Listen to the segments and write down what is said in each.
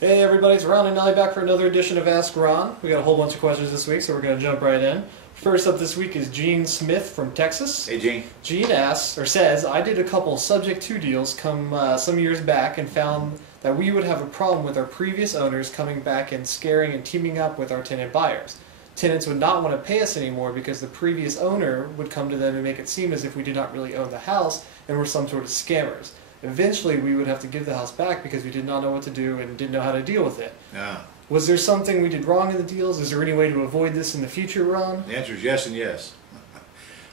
Hey everybody, it's Ron and Nelly back for another edition of Ask Ron. We got a whole bunch of questions this week, so we're going to jump right in. First up this week is Gene Smith from Texas. Hey Gene. Gene asks, or says, I did a couple subject to deals some years back and found that we would have a problem with our previous owners coming back and scaring and teaming up with our tenant buyers. Tenants would not want to pay us anymore because the previous owner would come to them and make it seem as if we did not really own the house and were some sort of scammers. Eventually, we would have to give the house back because we did not know what to do and didn't know how to deal with it. Yeah. Was there something we did wrong in the deals? Is there any way to avoid this in the future, Ron? The answer is yes and yes.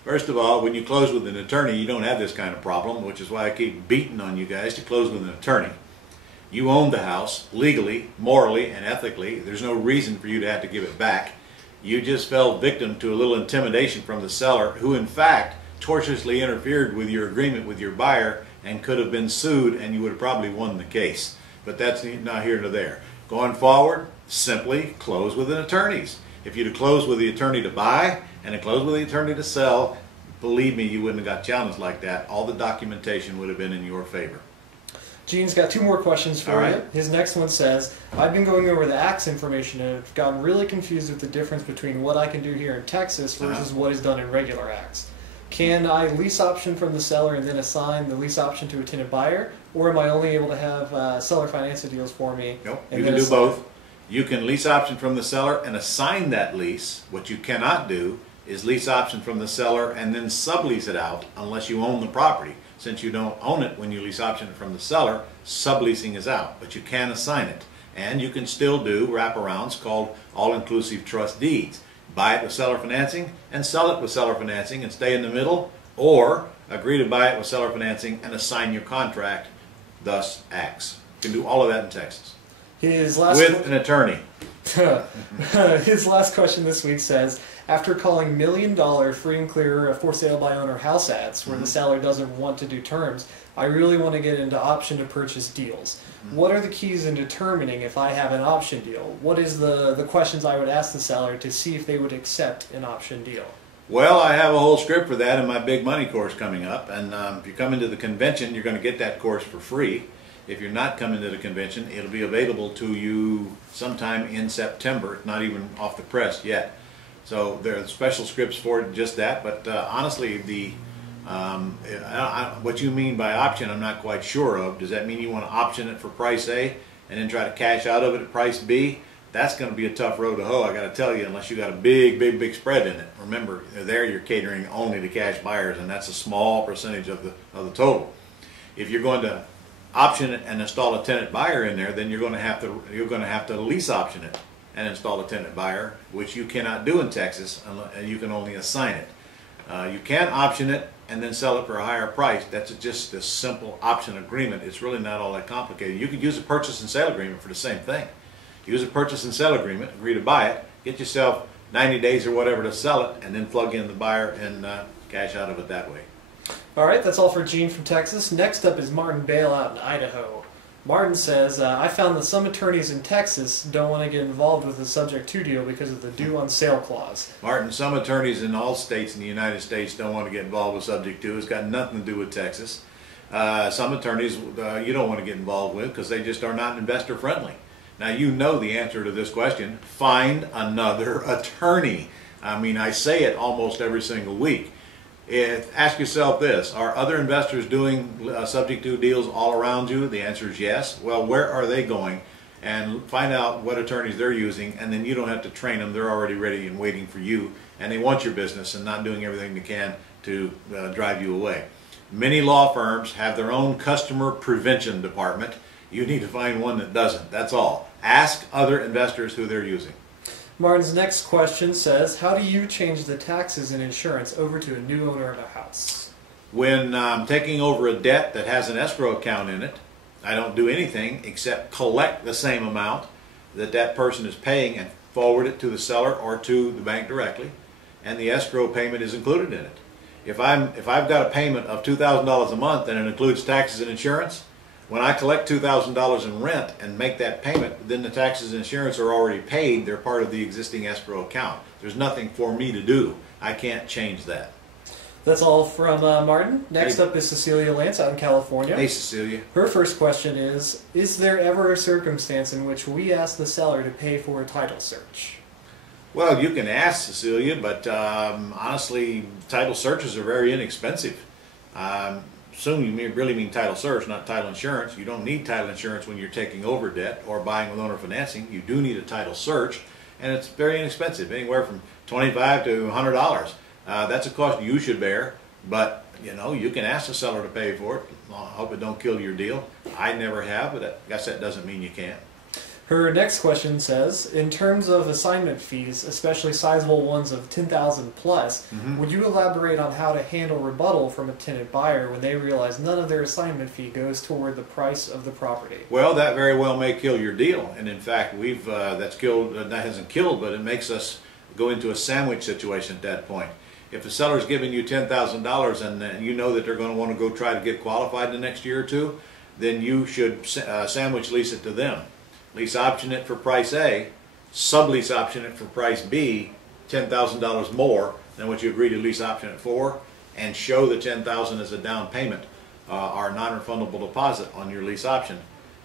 First of all, when you close with an attorney, you don't have this kind of problem, which is why I keep beating on you guys to close with an attorney. You own the house legally, morally, and ethically. There's no reason for you to have to give it back. You just fell victim to a little intimidation from the seller, who in fact tortiously interfered with your agreement with your buyer and could have been sued, and you would have probably won the case. But that's not here nor there. Going forward, simply close with an attorney. If you'd have closed with the attorney to buy and closed with the attorney to sell, believe me, you wouldn't have got challenged like that. All the documentation would have been in your favor. Gene's got two more questions for you. His next one says, I've been going over the acts information and have gotten really confused with the difference between what I can do here in Texas versus what is done in regular acts. Can I lease option from the seller and then assign the lease option to a tenant buyer? Or am I only able to have seller finance the deals for me? Nope, you can do both. You can lease option from the seller and assign that lease. What you cannot do is lease option from the seller and then sublease it out unless you own the property. Since you don't own it when you lease option it from the seller, subleasing is out, but you can assign it. And you can still do wraparounds called all-inclusive trust deeds. Buy it with seller financing and sell it with seller financing and stay in the middle, or agree to buy it with seller financing and assign your contract, thus acts. You can do all of that in Texas. With an attorney. His last question this week says, after calling $1 million free and clear for sale by owner house ads where the seller doesn't want to do terms, I really want to get into option to purchase deals. What are the keys in determining if I have an option deal? What is the questions I would ask the seller to see if they would accept an option deal? Well, I have a whole script for that in my big money course coming up, and if you come into the convention, you're going to get that course for free. If you're not coming to the convention, it'll be available to you sometime in September. It's not even off the press yet. So there are special scripts for just that, but honestly, what you mean by option, I'm not quite sure of. Does that mean you want to option it for price A and then try to cash out of it at price B? That's going to be a tough road to hoe, I got to tell you, unless you got a big spread in it. Remember, there you're catering only to cash buyers, and that's a small percentage of the total. If you're going to option it and install a tenant buyer in there, then you're going to have to lease option it and install a tenant buyer, which you cannot do in Texas. You can only assign it. You can option it and then sell it for a higher price. That's just a simple option agreement. It's really not all that complicated. You could use a purchase and sale agreement for the same thing. Use a purchase and sale agreement, agree to buy it, get yourself 90 days or whatever to sell it, and then plug in the buyer and cash out of it that way. All right, that's all for Gene from Texas. Next up is Martin Bale out in Idaho. Martin says, I found that some attorneys in Texas don't want to get involved with the subject to deal because of the due on sale clause. Martin, some attorneys in all states in the United States don't want to get involved with subject to. It's got nothing to do with Texas. Some attorneys you don't want to get involved with because they just are not investor friendly. Now you know the answer to this question. Find another attorney. I mean, I say it almost every single week. Ask yourself this, are other investors doing subject to deals all around you? The answer is yes. Well, where are they going? And find out what attorneys they're using, and then you don't have to train them. They're already ready and waiting for you, and they want your business and not doing everything they can to drive you away. Many law firms have their own customer prevention department. You need to find one that doesn't. That's all. Ask other investors who they're using. Martin's next question says, how do you change the taxes and insurance over to a new owner of a house? When taking over a debt that has an escrow account in it, I don't do anything except collect the same amount that that person is paying and forward it to the seller or to the bank directly, and the escrow payment is included in it. If I've got a payment of $2,000 a month and it includes taxes and insurance, when I collect $2,000 in rent and make that payment, then the taxes and insurance are already paid. They're part of the existing escrow account. There's nothing for me to do. I can't change that. That's all from Martin. Next up is Cecilia Lance out in California. Hey, Cecilia. Her first question is there ever a circumstance in which we ask the seller to pay for a title search? Well, you can ask, Cecilia, but honestly, title searches are very inexpensive. Assume you really mean title search, not title insurance. You don't need title insurance when you're taking over debt or buying with owner financing. You do need a title search, and it's very inexpensive, anywhere from $25 to $100. That's a cost you should bear, but you can ask the seller to pay for it. I hope it don't kill your deal. I never have, but I guess that doesn't mean you can't. Her next question says, in terms of assignment fees, especially sizable ones of $10,000 plus, would you elaborate on how to handle rebuttal from a tenant buyer when they realize none of their assignment fee goes toward the price of the property? Well, that very well may kill your deal, and in fact, that hasn't killed, but it makes us go into a sandwich situation at that point. If the seller's giving you $10,000 and you know that they're going to want to go try to get qualified the next year or two, then you should sandwich lease it to them. Lease option it for price A, sublease option it for price B, $10,000 more than what you agreed to lease option it for, and show the $10,000 as a down payment or non-refundable deposit on your lease option,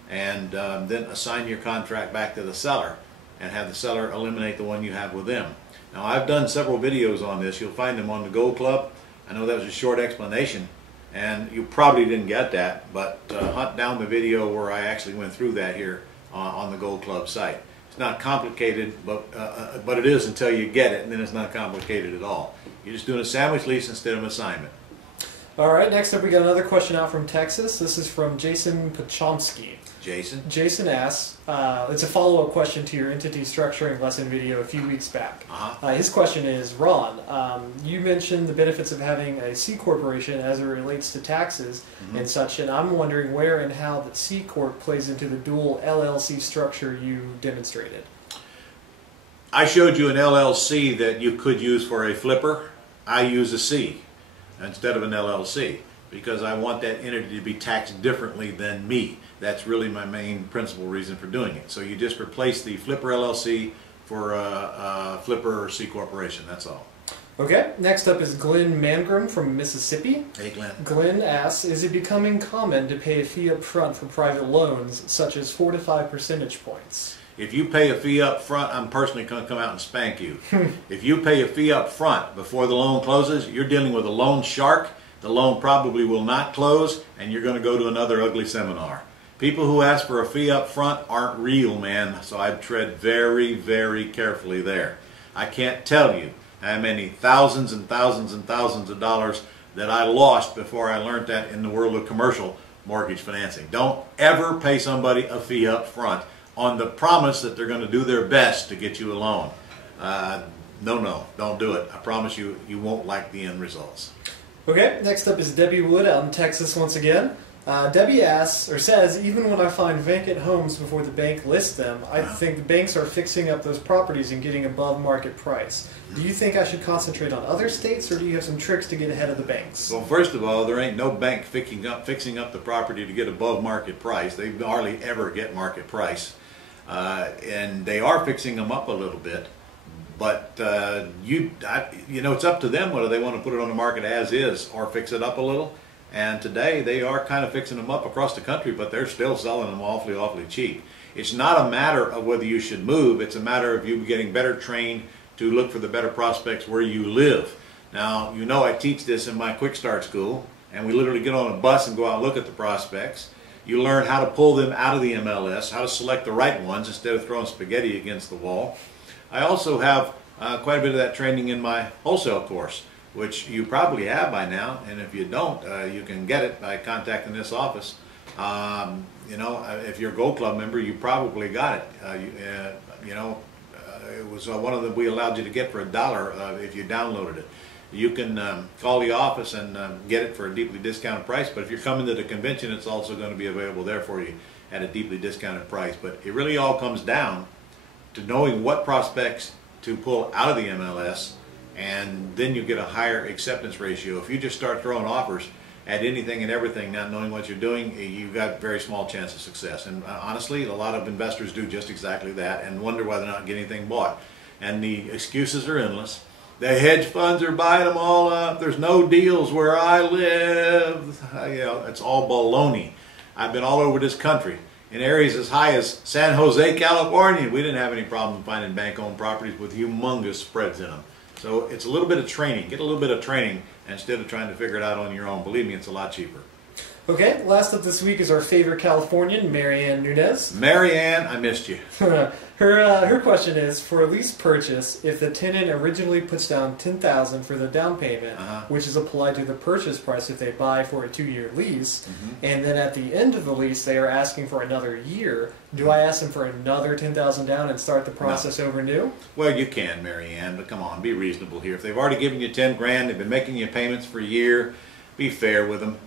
and then assign your contract back to the seller and have the seller eliminate the one you have with them. Now, I've done several videos on this. You'll find them on the Gold Club. I know that was a short explanation, and you probably didn't get that, but hunt down the video where I actually went through that here on the Gold Club site. It's not complicated, but it is until you get it, and then it's not complicated at all. You're just doing a sandwich lease instead of assignment. All right, next up we got another question out from Texas. This is from Jason Pachomsky. Jason asks, it's a follow-up question to your entity structuring lesson video a few weeks back. His question is, Ron, you mentioned the benefits of having a C corporation as it relates to taxes and such, and I'm wondering where and how the C corp plays into the dual LLC structure you demonstrated. I showed you an LLC that you could use for a flipper. I use a C instead of an LLC because I want that entity to be taxed differently than me. That's really my main principal reason for doing it. So you just replace the flipper LLC for a flipper C corporation, that's all. Okay, next up is Glenn Mangrum from Mississippi. Hey, Glenn. Glenn asks, is it becoming common to pay a fee up front for private loans, such as 4 to 5 percentage points? If you pay a fee up front, I'm personally going to come out and spank you. If you pay a fee up front before the loan closes, you're dealing with a loan shark. The loan probably will not close, and you're going to go to another ugly seminar. People who ask for a fee up front aren't real, man, so I'd tread very, very carefully there. I can't tell you how many thousands and thousands and thousands of dollars that I lost before I learned that in the world of commercial mortgage financing. Don't ever pay somebody a fee up front on the promise that they're going to do their best to get you a loan. No, don't do it. I promise you, you won't like the end results. Okay, next up is Debbie Wood out in Texas once again. Debbie asks, or says, even when I find vacant homes before the bank lists them, I think the banks are fixing up those properties and getting above market price. Do you think I should concentrate on other states, or do you have some tricks to get ahead of the banks? Well, first of all, there ain't no bank fixing up the property to get above market price. They hardly ever get market price. And they are fixing them up a little bit. But, it's up to them whether they want to put it on the market as is or fix it up a little. And today they are kind of fixing them up across the country, but they're still selling them awfully, awfully cheap. It's not a matter of whether you should move. It's a matter of you getting better trained to look for the better prospects where you live. Now, I teach this in my Quick Start School, and we literally get on a bus and go out and look at the prospects. You learn how to pull them out of the MLS, how to select the right ones instead of throwing spaghetti against the wall. I also have quite a bit of that training in my wholesale course, which you probably have by now, and if you don't, you can get it by contacting this office. If you're a Gold Club member, you probably got it. It was one of the we allowed you to get for $1 if you downloaded it. You can call the office and get it for a deeply discounted price, but if you're coming to the convention, it's also going to be available there for you at a deeply discounted price. But it really all comes down to knowing what prospects to pull out of the MLS, and then you get a higher acceptance ratio. If you just start throwing offers at anything and everything, not knowing what you're doing, you've got very small chance of success. And honestly, a lot of investors do just exactly that and wonder whether or not get anything bought. And the excuses are endless. The hedge funds are buying them all up. There's no deals where I live. You know, it's all baloney. I've been all over this country. In areas as high as San Jose, California, we didn't have any problem finding bank-owned properties with humongous spreads in them. So it's a little bit of training. Get a little bit of training instead of trying to figure it out on your own. Believe me, it's a lot cheaper. Okay, last up this week is our favorite Californian, Marianne Nunez. Marianne, I missed you. Her question is, for a lease purchase, if the tenant originally puts down $10,000 for the down payment, which is applied to the purchase price if they buy for a 2-year lease, and then at the end of the lease they are asking for another year, do I ask them for another $10,000 down and start the process over new? Well, you can, Marianne, but come on, be reasonable here. If they've already given you 10 grand, they've been making you payments for a year, be fair with them.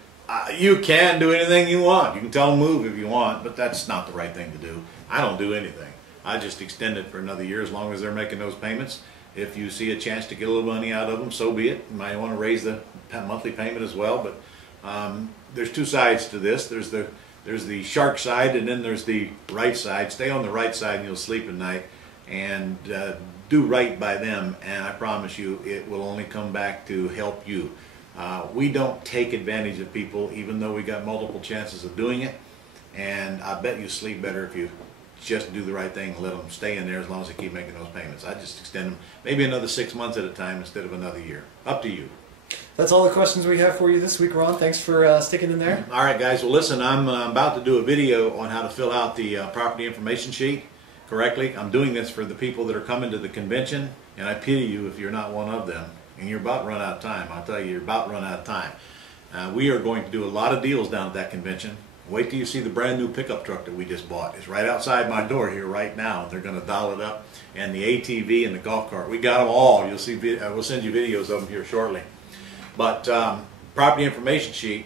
You can do anything you want. You can tell them move if you want, but that's not the right thing to do. I don't do anything. I just extend it for another year as long as they're making those payments. If you see a chance to get a little money out of them, so be it. You might want to raise the monthly payment as well, but there's two sides to this. There's the shark side, and then there's the right side. Stay on the right side and you'll sleep at night, and do right by them, and I promise you it will only come back to help you. We don't take advantage of people, even though we got multiple chances of doing it, and I bet you sleep better if you just do the right thing and let them stay in there as long as they keep making those payments. I just extend them maybe another 6 months at a time instead of another year. Up to you. That's all the questions we have for you this week, Ron. Thanks for sticking in there. All right, guys. Well, listen, I'm about to do a video on how to fill out the property information sheet correctly. I'm doing this for the people that are coming to the convention, and I pity you if you're not one of them. And you're about to run out of time. I'll tell you, you're about to run out of time. We are going to do a lot of deals down at that convention. Wait till you see the brand new pickup truck that we just bought. It's right outside my door here right now. They're going to doll it up. And the ATV and the golf cart. We got them all. You'll see. We'll send you videos of them here shortly. But property information sheet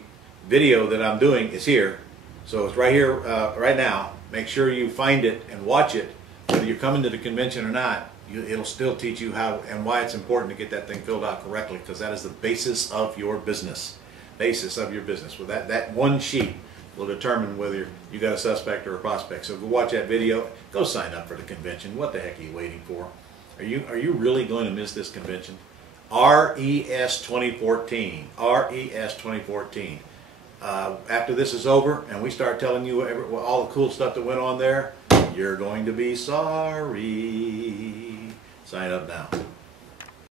video that I'm doing is here. So it's right here right now. Make sure you find it and watch it, whether you're coming to the convention or not. It'll still teach you how and why it's important to get that thing filled out correctly, because that is the basis of your business. Basis of your business. Well, that one sheet will determine whether you got a suspect or a prospect. So go watch that video. Go sign up for the convention. What the heck are you waiting for? Are you really going to miss this convention? RES 2014. RES 2014. After this is over and we start telling you all the cool stuff that went on there, you're going to be sorry. Sign up now.